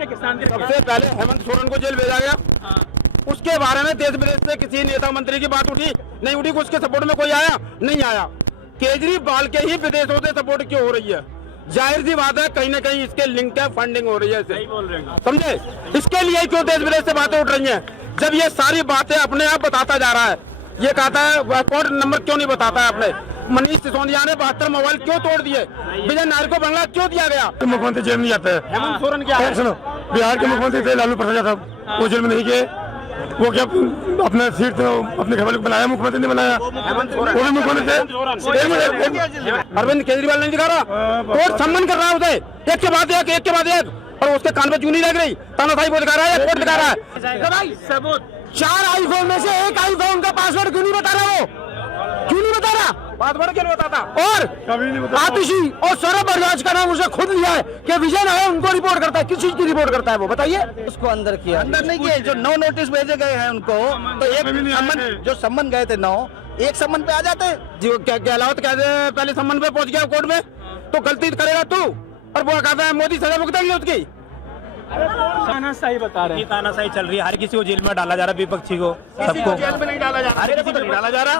सबसे पहले हेमंत सोरेन को जेल भेजा गया। उसके बारे में देश विदेश से किसी नेता मंत्री की बात उठी नहीं उठी, उसके सपोर्ट में कोई आया नहीं आया। केजरीवाल के ही विदेशों से सपोर्ट क्यों हो रही है? जाहिर सी बात है कहीं ना कहीं इसके लिंक है, फंडिंग हो रही है, समझे? इसके लिए क्यों देश विदेश से बातें उठ रही हैं? जब ये सारी बातें अपने आप बताता जा रहा है। ये कहता है अकाउंट नंबर क्यों नहीं बताता है अपने? मनीष सिसोदिया ने 72 मोबाइल क्यों तोड़ दिए? विजय नायर को बंगला क्यों दिया गया? मुख्यमंत्री जेल नहीं जाते। हेमंत सोरेन क्या है? सुनो, बिहार के मुख्यमंत्री थे लालू प्रसाद यादव, वो जेल में नहीं गए। वो क्या अपना सीट अपने घर वाले को बनाया? मुख्यमंत्री ने बनाया, वो भी मुख्यमंत्री थे। अरविंद केजरीवाल नहीं दिखा रहा, कोर्ट सम्मान कर रहा है उसे, एक के बाद एक, और उसके कान पे चूनी लग रही। तानाशाही वो दिखा रहा है, कोर्ट दिखा रहा है। सबूत 4 आईफोन में से एक आईफोन का पासवर्ड क्यों नहीं बता रहा? वो क्यों नहीं बता रहा? पासवर्ड क्यों नहीं बताता? और आतिशी और सौरभ बजाज का नाम उसने खुद लिया है कि विजय नायर उनको रिपोर्ट करता है। किस चीज की रिपोर्ट करता है वो बताइए? उसको अंदर किया, अंदर नहीं किए। जो 9 नोटिस भेजे गए हैं उनको, तो एक सम्मन, जो सम्मन गए थे 9, एक सम्मन पे आ जाते। जो क्या गहलोत कहते पहले सम्मन पे पहुंच गया कोर्ट में, तो गलती करेगा तू, और वो कहता है मोदी सजा भुगतेगी उसकी। तानाशाही बता रहे हैं, तानाशाही चल रही है। हर किसी को जेल में डाला जा रहा है, विपक्षी को, सबको जेल में नहीं डाला जा रहा, हर किसी को नहीं डाला जा रहा।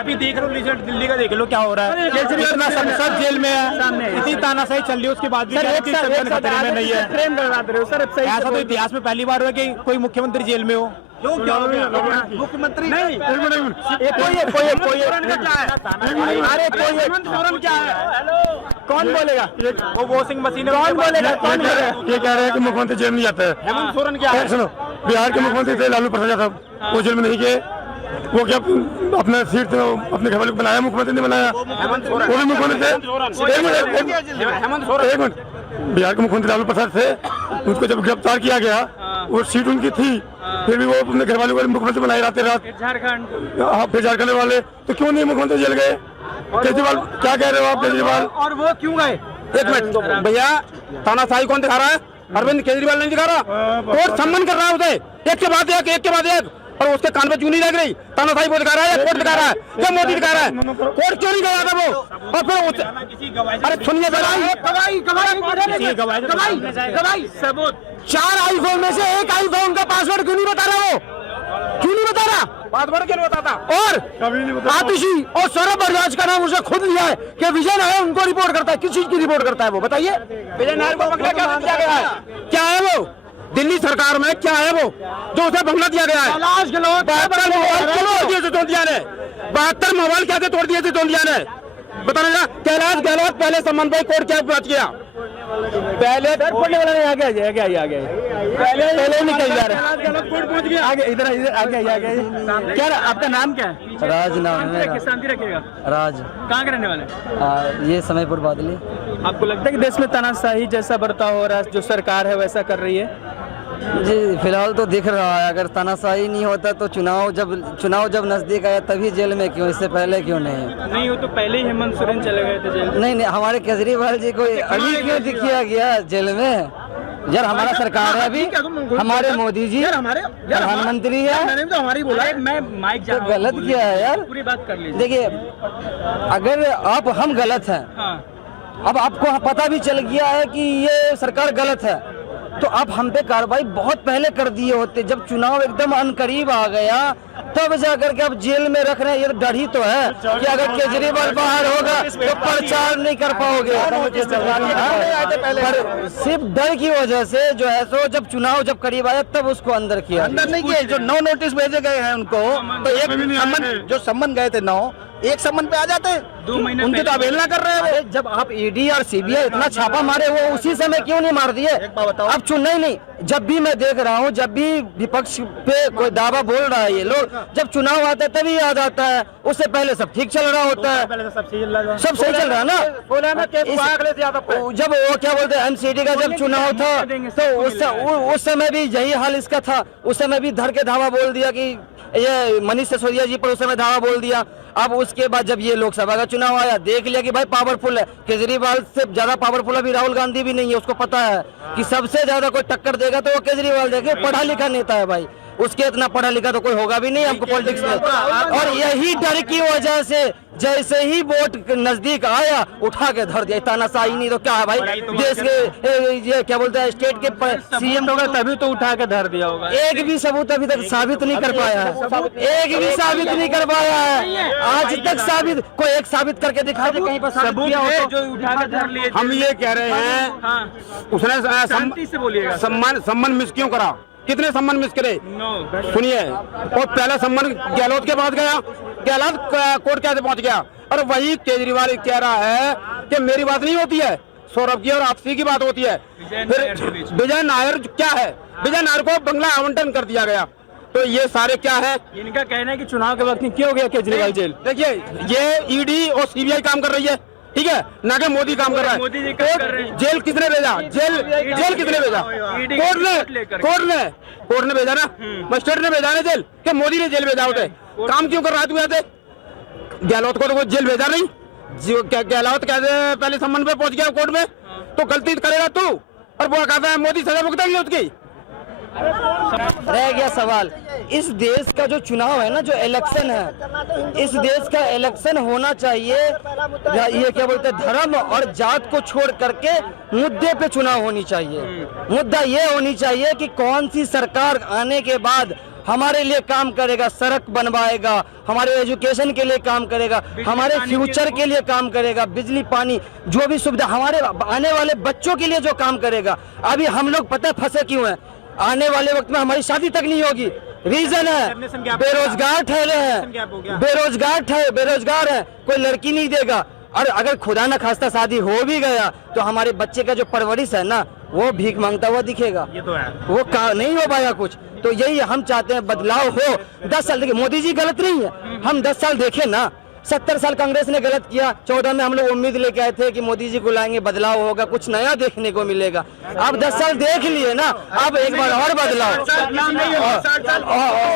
अभी देख लो रिजल्ट दिल्ली का, देख लो क्या हो रहा है। इतना सब जेल में है, इतनी तानाशाही चल रही है, उसके बाद भी खतरे में नहीं है। ऐसा तो इतिहास में पहली बार हुआ कि कोई मुख्यमंत्री जेल में हो। मुख्यमंत्री नहीं, कोई क्या है? कौन बोलेगा? वो वॉशिंग मशीन कौन बोलेगा? कौन बोलेगा? ये कह रहे हैं कि मुख्यमंत्री जेल नहीं जाते। हेमंत सोरेन क्या है? सुनो, बिहार के मुख्यमंत्री थे लालू प्रसाद यादव, वो जेल में नहीं गए। वो क्या अपना सीट अपने घर वाले को बनाया? मुख्यमंत्री ने बनाया, वो भी मुख्यमंत्री थे। हेमंत सोरेन एक मिनट, बिहार के मुख्यमंत्री लालू प्रसाद थे, उसको जब गिरफ्तार किया गया, वो सीट उनकी थी, फिर भी वो अपने घर वाले को मुख्यमंत्री बनाए रात झारखंड। हाँ, फिर झारखंड वाले तो क्यों नहीं मुख्यमंत्री जेल गए? केजरीवाल क्या कह रहे हो आप? केजरीवाल और वो क्यों गए? एक मिनट भैया, तानाशाही कौन दिखा रहा है? अरविंद केजरीवाल नहीं दिखा रहा, कोर्ट सम्मान कर रहा है उसे, एक के बाद एक, और उसके कान पे चूनी लग रही। तानाशाही वो दिखा रहा है, कोर्ट दिखा रहा है, क्या मोदी दिखा रहा है? कोर्ट क्यों नहीं गया था वो? और फिर अरे सुनिए गवाही सबूत 4 आईफोन में से एक आईफोन का पासवर्ड क्यों नहीं बता रहा? वो क्यों नहीं बता रहा? पासवर्ड क्यों नहीं बताता? और आतिशी और सौरभ बजाज का नाम उसने खुद लिया है कि विजय नायर उनको रिपोर्ट करता है। किस चीज की रिपोर्ट करता है वो बताइए? विजय नायर को बंगला क्या दिया गया है? क्या है वो? दिल्ली सरकार में क्या है वो जो उसे बंगला दिया गया है? 72 मोबाइल क्यों तोड़ दिए थे सिसोदिया ने? 72 मोबाइल कैसे तोड़ दिए थे सिसोदिया ने? बताने ना। कैलाश गहलोत पहले सम्मान भाई कोर्ट क्या बात किया? पहले पढ़ने वाला नहीं आ गया पहले निकल जा रहा है। आगे इधर क्या? आपका नाम क्या है? राज नाम है मेरा। किस शांति रखिएगा। राज कहाँ के रहने वाले? ये समयपुर बादली। आपको लगता है कि देश में तानाशाही जैसा बर्ताव हो रहा है, जो सरकार है वैसा कर रही है? जी फिलहाल तो दिख रहा है। अगर तानाशाही नहीं होता तो चुनाव जब नजदीक आया तभी जेल में क्यों? इससे पहले क्यों नहीं? हो तो पहले ही हेमंत सोरेन चले गए थे जेल। नहीं, हमारे केजरीवाल जी को अभी क्यों दिखाया गया जेल में? यार हमारा सरकार है अभी, हमारे मोदी जी प्रधानमंत्री है, तो हमारी बोला है। मैं माइक तो गलत किया है यार। पूरी बात कर लीजिए। देखिए, अगर हम गलत हैं, अब आपको पता भी चल गया है कि ये सरकार गलत है, तो आप हम पे कार्रवाई बहुत पहले कर दिए होते। जब चुनाव एकदम अनकरीब आ गया तब जाकर के अब जेल में रख रहे हैं। ये डर ही तो है कि अगर केजरीवाल बाहर होगा तो प्रचार नहीं कर पाओगे। पर सिर्फ डर की वजह से जो है सो जब करीब आया तब उसको अंदर किया। अंदर नहीं किए। जो 9 नोटिस भेजे गए हैं उनको, तो एक सम्मन, जो सम्मन गए थे 9, एक सम्मन पे आ जाते। 2 महीने उनकी तो अवहेलना कर रहे हैं वो। जब आप ईडी और सीबीआई इतना छापा मारे, वो उसी समय क्यों नहीं मार दिए? अब नहीं, जब भी मैं देख रहा हूँ, जब भी विपक्ष पे कोई दावा बोल रहा है, ये लोग जब चुनाव आता है तभी याद आता है। उससे पहले सब ठीक चल रहा होता है, सब सही चल रहा है ना। जब वो क्या बोलते हैं एमसीडी का जब चुनाव था तो उस समय भी यही हाल इसका था। उस समय भी धर के धावा बोल दिया कि ये मनीष सिसोदिया जी पर उस समय धावा बोल दिया। अब उसके बाद जब ये लोकसभा का चुनाव आया, देख लिया कि भाई पावरफुल है, केजरीवाल से ज्यादा पावरफुल अभी राहुल गांधी भी नहीं है। उसको पता है कि सबसे ज्यादा कोई टक्कर देगा तो वो केजरीवाल देगा, पढ़ा लिखा नेता है भाई। उसके इतना पढ़ा लिखा तो कोई होगा भी नहीं हमको पॉलिटिक्स में। और यही डर की वजह से जैसे ही वोट नजदीक आया उठा के धर दिया। तानाशाही नहीं तो क्या है भाई, देश के ये क्या बोलते हैं स्टेट के सीएम होगा तभी तो उठा के धर दिया होगा। एक भी सबूत अभी तक साबित नहीं कर पाया है, एक भी साबित नहीं कर पाया है आज तक। साबित कोई एक साबित करके दिखा दे कहीं पर साबित किया हो तो। जो उठा के धर लिए। हम ये कह रहे हैं उसने शांति से बोलिएगा। सम्मान मिस क्यों करा? कितने सम्मान मिस करे? सुनिए, और पहला सम्मान गहलोत के पास गया, गहलोत कोर्ट कैसे पहुंच गया? और वही केजरीवाल कह रहा है कि मेरी बात नहीं होती है, सौरभ की और आपसी की बात होती है। फिर विजय नायर क्या है? विजय नायर को बंगला आवंटन कर दिया गया। तो ये सारे क्या है? इनका कहना है कि चुनाव के वक्त में क्यों गया केजरीवाल जेल। देखिए, ये ईडी और सीबीआई काम कर रही है, ठीक है, ना कि मोदी काम कर रहा है। मोदी जी काम कर रहे हैं। जेल किसने भेजा? जेल किसने भेजा? कोर्ट ने भेजा ना, मजिस्ट्रेट ने भेजा ना जेल, कि मोदी ने जेल भेजा उसे? काम क्यों कर रहा है तू यहाँ? गहलोत को तो कोई जेल भेजा नहीं। गहलोत कैसे पहले सम्मान पे पहुंच गया कोर्ट में? तो गलती करेगा तू, और वो कहता है मोदी सजा भुगतेंगे उसकी। रह गया सवाल, इस देश का जो चुनाव है ना, जो इलेक्शन है, इस देश का इलेक्शन होना चाहिए ये क्या बोलते हैं धर्म और जात को छोड़ करके मुद्दे पे चुनाव होनी चाहिए। मुद्दा ये होनी चाहिए कि कौन सी सरकार आने के बाद हमारे लिए काम करेगा, सड़क बनवाएगा, हमारे एजुकेशन के लिए काम करेगा, हमारे फ्यूचर के लिए काम करेगा, बिजली पानी जो भी सुविधा हमारे आने वाले बच्चों के लिए जो काम करेगा। अभी हम लोग पता फंसे क्यों हैं? आने वाले वक्त में हमारी शादी तक नहीं होगी। रीजन है बेरोजगार ठहरे हैं, बेरोजगार है, कोई लड़की नहीं देगा। और अगर खुदा न खास्ता शादी हो भी गया तो हमारे बच्चे का जो परवरिश है ना, वो भीख मांगता हुआ दिखेगा। ये तो है, वो नहीं हो पाया कुछ। तो यही हम चाहते हैं, बदलाव हो। 10 साल देखिए, मोदी जी गलत नहीं है, हम 10 साल देखे ना। 70 साल कांग्रेस ने गलत किया, 14 में हम लोग उम्मीद लेके आए थे कि मोदी जी को लाएंगे, बदलाव होगा, कुछ नया देखने को मिलेगा। अब 10 साल देख लिए ना, अब एक बार और बदलाव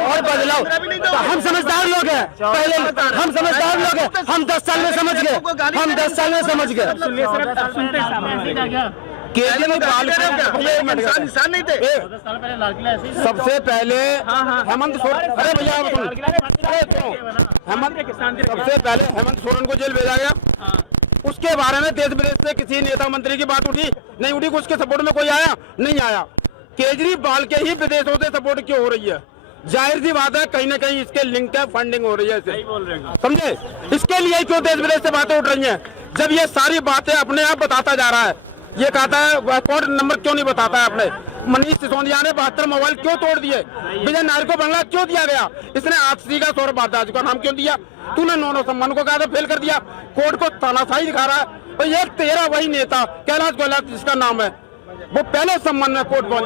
और बदलाव। तो हम समझदार लोग हैं, पहले हम समझदार लोग हैं, हम 10 साल में समझ गए, हम 10 साल में समझ गए। केजरीवाल इंसान नहीं थे। सबसे पहले हेमंत सोरेन, अरे भैया सबसे पहले हेमंत सोरेन को जेल भेजा गया। उसके बारे में देश विदेश से किसी नेता मंत्री की बात उठी नहीं उठी? उसके सपोर्ट में कोई आया नहीं आया? केजरीवाल के ही विदेशों से सपोर्ट क्यों हो रही है? जाहिर सी बात है, कहीं ना कहीं इसके लिंक है, फंडिंग हो रही है इसे, समझे? इसके लिए क्यों देश विदेश से बातें उठ रही हैं? जब ये सारी बातें अपने आप बताता जा रहा है। ये कहता है अकाउंट नंबर क्यों नहीं बताता है अपने? मनीष सिसोदिया ने 72 मोबाइल क्यों तोड़ दिए? विजय नायर को बंगला क्यों दिया गया? इसने आपसी का सौरभ भारद्वाज का नाम क्यों दिया? तूने नौ सम्मान को कहा था, फेल कर दिया। कोर्ट को तानाशाही दिखा रहा है। और ये तेरा वही नेता कैलाश गहलोत जिसका नाम है, वो पहले सम्मान में कोर्ट पहुंच